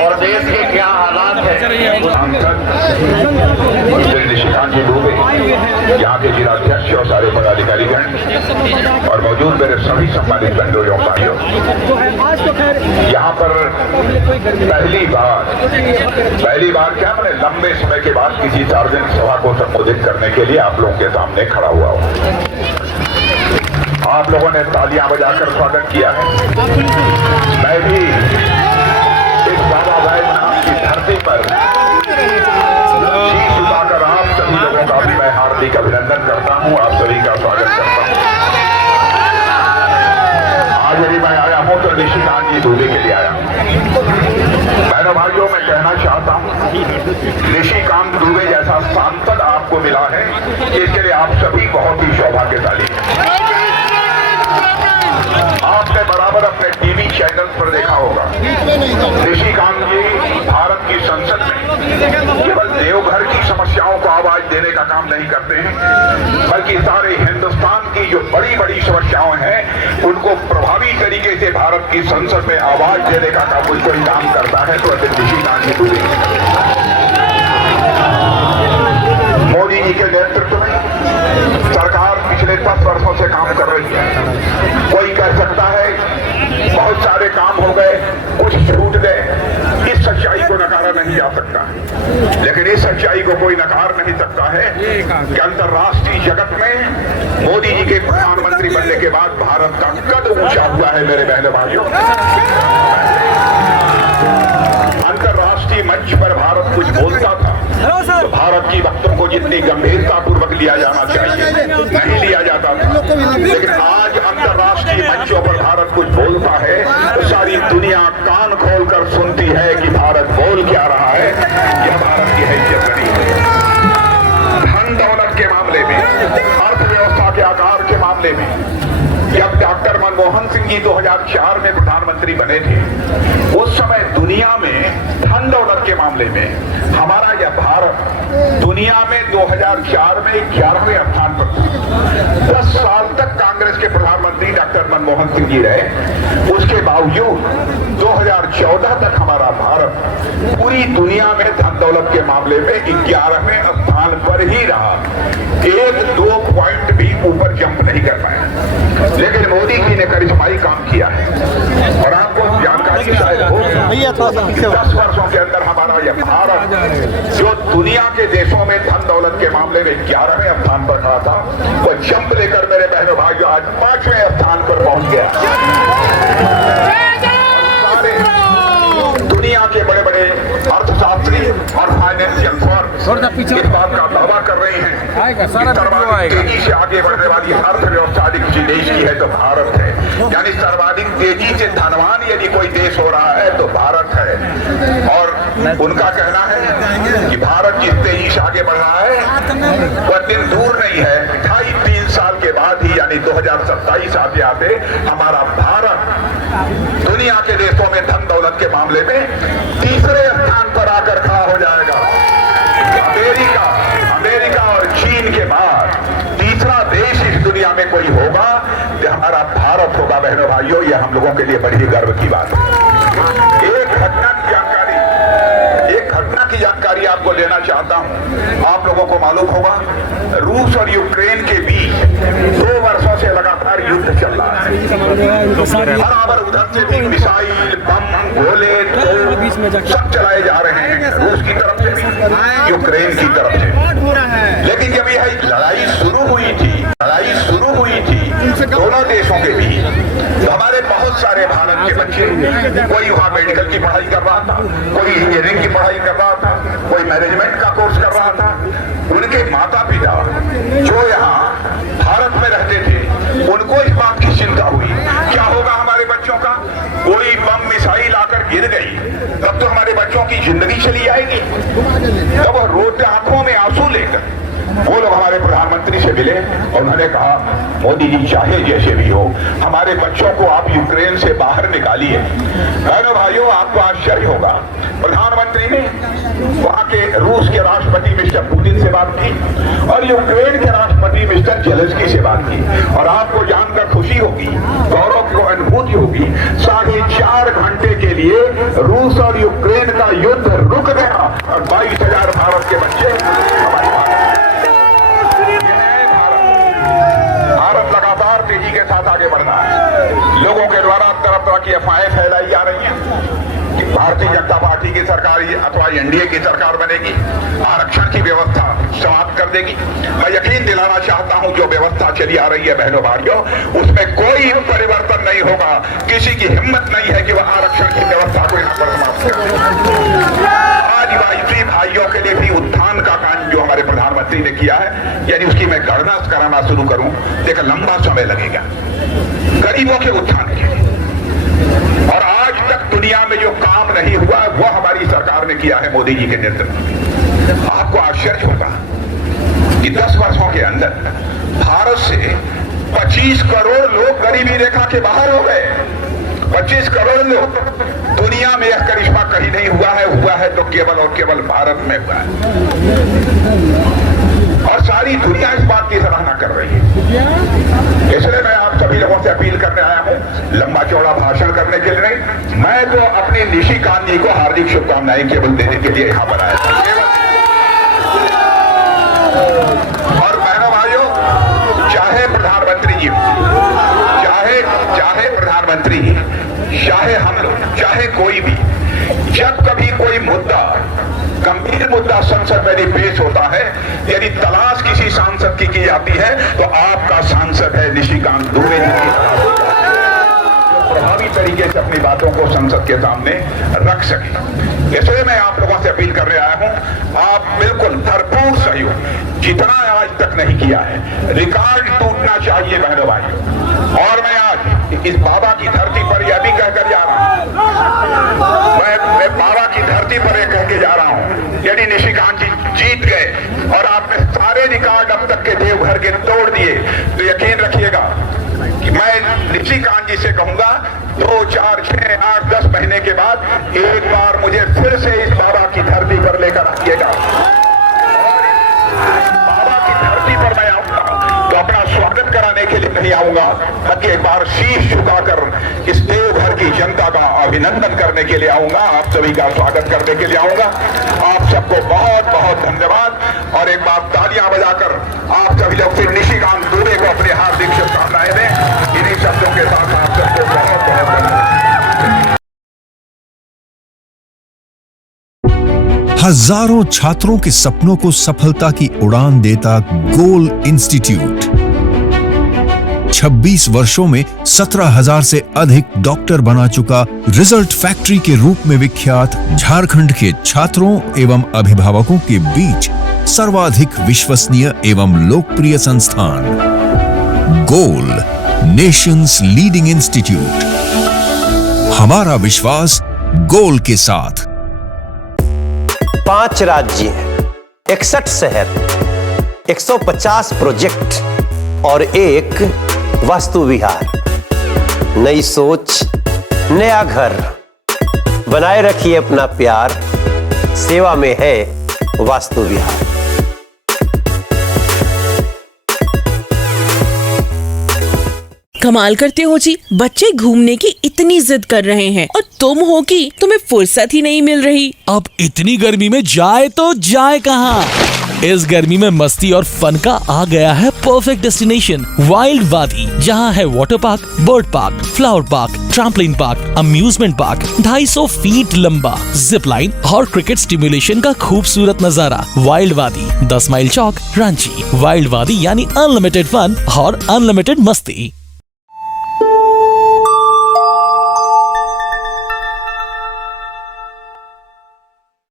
और देश के क्या हालात है। निशिकांत जी डूबे यहाँ के जिलाध्यक्ष और सारे पदाधिकारीगण और मौजूद मेरे सभी सम्मानित बंधु एवं भाइयों, यहाँ पर पहली बार क्या मैंने लंबे समय के बाद किसी सार्वजनिक सभा को संबोधित करने के लिए आप लोगों के सामने खड़ा हुआ हूँ। आप लोगों ने तालियां बजाकर स्वागत किया है। मैं भी इस बाबा साहेब नाम की धरती पर शीश झुकाकर आप सभी लोगों का भी मैं हार्दिक अभिनंदन करता हूं, आप सभी का स्वागत करता हूं। आज यदि मैं आया हूं तो निशिकांत जी डूबे के लिए आया हूं। बहनों भाइयों, मैं कहना चाहता हूं, निशिकांत डूबे जैसा सांसद आपको मिला है, इसके लिए आप सभी बहुत ही सौभाग्यशाली हैं। आपने बराबर अपने टीवी चैनल पर देखा होगा, निशिकांत जी भारत की संसद में केवल देवघर की समस्याओं को आवाज देने का काम नहीं करते हैं, बल्कि सारे हिंदुस्तान की जो बड़ी बड़ी समस्याएं हैं उनको प्रभावी तरीके से भारत की संसद में आवाज देने का काम कोई काम करता है तो निशिकांत जी डूबे। मोदी जी के नेतृत्व में सरकार पिछले 10 वर्षों से काम कर रही है। कोई कह सकता है बहुत सारे काम हो गए, कुछ छूट गए, इस सच्चाई को नकारा नहीं जा सकता, लेकिन इस सच्चाई को कोई नकार नहीं सकता है कि अंतर्राष्ट्रीय जगत में मोदी जी के प्रधानमंत्री बनने के बाद भारत का कद ऊंचा हुआ है। मेरे बहनों भाइयों, अंतर्राष्ट्रीय मंच पर भारत कुछ बोलता था तो भारत की वक्तव्य को जितनी गंभीरता पूर्वक लिया जाना चाहिए नहीं लिया जाता था, लेकिन आज अंतर्राष्ट्रीय मंचों पर भारत कुछ बोलता है तो सारी दुनिया कान खोलकर सुनती है कि भारत बोल क्या रहा है। यह भारत की हैसियत बनी है। धन दौलत के मामले में, अर्थव्यवस्था के आकार के मामले में, जब डॉक्टर मनमोहन सिंह जी 2004 में प्रधानमंत्री बने थे, उस समय दुनिया में धन दौलत के मामले में हमारा यह भारत दुनिया में 2004 में 11वें स्थान पर था। 10 साल तक कांग्रेस के प्रधानमंत्री डॉक्टर मनमोहन सिंह जी रहे, उसके बावजूद 2014 तक हमारा भारत पूरी दुनिया में धन दौलत के मामले में 11वें स्थान पर ही रहा, 1-2 पॉइंट भी ऊपर जंप नहीं कर पाया। लेकिन मोदी जी ने करिश्माई काम किया है और आपको जानकारी शायद हो, 10 वर्षों के अंदर हमारा यह भारत जो दुनिया के देशों में धन दौलत के मामले में 11वें स्थान पर खड़ा था, वो जंप लेकर मेरे बहनों भाइयों आज 5वें स्थान पर पहुंच गया। दुनिया के बड़े बड़े अर्थशास्त्री और फाइनेंशियल फर्म इस बात का दावा कर रहे हैं कि सर्वाधिक तेजी से आगे बढ़ने वाली अर्थव्यवस्था किसी देश की है तो भारत है। यानी सर्वाधिक तेजी से धनवान यदि कोई देश हो रहा है तो भारत है। और उनका कहना है कि भारत जिस तेजी से आगे बढ़ रहा है वह दिन दूर नहीं है, 2.5-3 साल के बाद ही यानी 2027 आते आते हमारा भारत दुनिया के देशों में धन दौलत के मामले में तीसरे स्थान पर आकर खड़ा हो जाएगा। अमेरिका और चीन के बाद तीसरा देश इस दुनिया में कोई होगा तो हमारा भारत होगा। बहनों भाइयों, यह हम लोगों के लिए बड़ी गर्व की बात है। एक घटना की जानकारी आपको देना चाहता हूं। आप लोगों को मालूम होगा रूस और यूक्रेन के बीच 2 वर्षों से लगातार युद्ध चल रहा है। बराबर उधर से भी मिसाइल, बम, गोले सब चलाए जा रहे हैं, रूस की तरफ से भी, यूक्रेन की तरफ से। लेकिन जब यह लड़ाई शुरू हुई थी दोनों देशों के बीच, तो हमारे बहुत सारे भारत के बच्चे, कोई वहां मेडिकल की पढ़ाई कर रहा था, कोई इंजीनियरिंग की पढ़ाई कर रहा था, कोई मैनेजमेंट का कोर्स कर रहा था। उनके माता पिता जो यहाँ भारत में रहते थे उनको इस बात की चिंता हुई क्या होगा हमारे बच्चों का। कोई बम मिसाइल आकर गिर गई तब तो हमारे बच्चों की जिंदगी चली जाएगी। तब वो रोते आंखों में आंसू लेकर वो लोग हमारे प्रधानमंत्री से मिले और उन्होंने कहा, मोदी जी चाहे जैसे भी हो हमारे बच्चों को आप यूक्रेन से बाहर निकालिए। बहनों भाइयों, आपको आश्चर्य होगा, प्रधानमंत्री ने वहां के रूस के राष्ट्रपति मिस्टर पुतिन से बात की और यूक्रेन के राष्ट्रपति मिस्टर जेलेंस्की से बात की। और आपको जानकर खुशी होगी, गौरव को अनुभूति होगी, 4.5 घंटे रूस और यूक्रेन का युद्ध रुक गया और 22,000 भारत के बच्चे हमारी भारत लगातार तेजी के साथ आगे बढ़ रहा है। लोगों के द्वारा तरह तरह की अफवाहें फैलाई जा रही हैं कि भारतीय जनता पार्टी की सरकार अथवा एनडीए की सरकार बनेगी, आरक्षण की व्यवस्था समाप्त कर देगी। मैं यकीन दिलाना चाहता हूं जो व्यवस्था चली आ रही है बहनों भाइयों, उसमें कोई परिवर्तन नहीं होगा। किसी की हिम्मत नहीं है कि वह आरक्षण की व्यवस्था को यहां पर समाप्त करे। आदिवासी भाइयों के लिए भी उत्थान का काम जो हमारे प्रधानमंत्री ने किया है, यानी उसकी मैं गणना कराना शुरू करूं, देखा लंबा समय लगेगा गरीबों के उत्थान के लिए। और आज तक दुनिया में जो काम नहीं हुआ वो हमारी सरकार ने किया है मोदी जी के नेतृत्व में। आपको आश्चर्य होगा कि 10 वर्षों के अंदर भारत से 25 करोड़ लोग गरीबी रेखा के बाहर हो गए। 25 करोड़ लोग। दुनिया में यह करिश्मा कहीं नहीं हुआ है तो केवल और केवल भारत में हुआ है। और सारी दुनिया इस बात की सराहना कर रही है। इसलिए मैं आप सभी लोगों से अपील करने आया हूं, लंबा चौड़ा भाषण करने के लिए नहीं, मैं तो अपनी निशिकांत जी को हार्दिक शुभकामनाएं केवल देने के लिए यहां पर आया था। और बहनों भाइयों, चाहे प्रधानमंत्री जी, चाहे प्रधानमंत्री, चाहे हम लोग, चाहे कोई भी, जब कभी कोई मुद्दा, गंभीर मुद्दा संसद में पेश होता है, यदि तलाश किसी सांसद की जाती है तो आपका सांसद है निशिकांत दुबे जी, जो प्रभावी तरीके से अपनी बातों को संसद के सामने रख सके। इसलिए मैं आप लोगों से अपील करने आया हूं, आप बिल्कुल भरपूर सहयोग, जितना आज तक नहीं किया है, रिकॉर्ड टूटना चाहिए बहनों भाइयों। और मैं आज इस बाबा की धरती पर यह भी कहकर जा रहा हूं, मैं बाबा की धरती पर यह कह के जा रहा हूं, यदि निशिकांत जी जीत गए और आपने सारे रिकॉर्ड अब तक के देवघर के तोड़ दिए, तो यकीन रखिएगा कि मैं निशिकांत जी से कहूंगा 2, 4, 6, 8, 10 महीने के बाद एक बार मुझे फिर से इस बाबा की धरती पर लेकर आइएगा। बाबा की धरती पर मैं आऊंगा तो अपना स्वागत कराने के लिए नहीं आऊंगा, बल्कि एक बार शीश झुकाकर इस देवघर की जनता का अभिनंदन करने के लिए आऊंगा, आप सभी का स्वागत करने के लिए आऊंगा। आप सबको बहुत बहुत धन्यवाद और एक बार तालियां बजाकर आप सभी लोग फिर निशिकांत दुबे को अपने हार्दिक शुभकामनाएं दें। इन्हीं शब्दों के साथ आप सबको बहुत बहुत धन्यवाद। हजारों छात्रों के सपनों को सफलता की उड़ान देता गोल इंस्टीट्यूट 26 वर्षों में 17,000 से अधिक डॉक्टर बना चुका, रिजल्ट फैक्ट्री के रूप में विख्यात, झारखंड के छात्रों एवं अभिभावकों के बीच सर्वाधिक विश्वसनीय एवं लोकप्रिय संस्थान गोल, नेशंस लीडिंग इंस्टीट्यूट। हमारा विश्वास गोल के साथ। 5 राज्य, 61 शहर, 150 प्रोजेक्ट और एक वास्तु विहार। नई सोच, नया घर। बनाए रखिए अपना प्यार, सेवा में है वास्तु विहार। कमाल करते हो जी, बच्चे घूमने की इतनी जिद कर रहे हैं और तुम हो कि तुम्हें फुर्सत ही नहीं मिल रही। अब इतनी गर्मी में जाए तो जाए कहाँ? इस गर्मी में मस्ती और फन का आ गया है परफेक्ट डेस्टिनेशन वाइल्ड वादी, जहाँ है water park, bird park, flower park, trampoline park, amusement park, 250 feet लंबा, जिप लाइन और क्रिकेट स्टिमुलेशन का खूबसूरत नजारा। वाइल्ड वादी, 10 माइल चौक, रांची। वाइल्ड वादी यानी अनलिमिटेड फन और अनलिमिटेड मस्ती।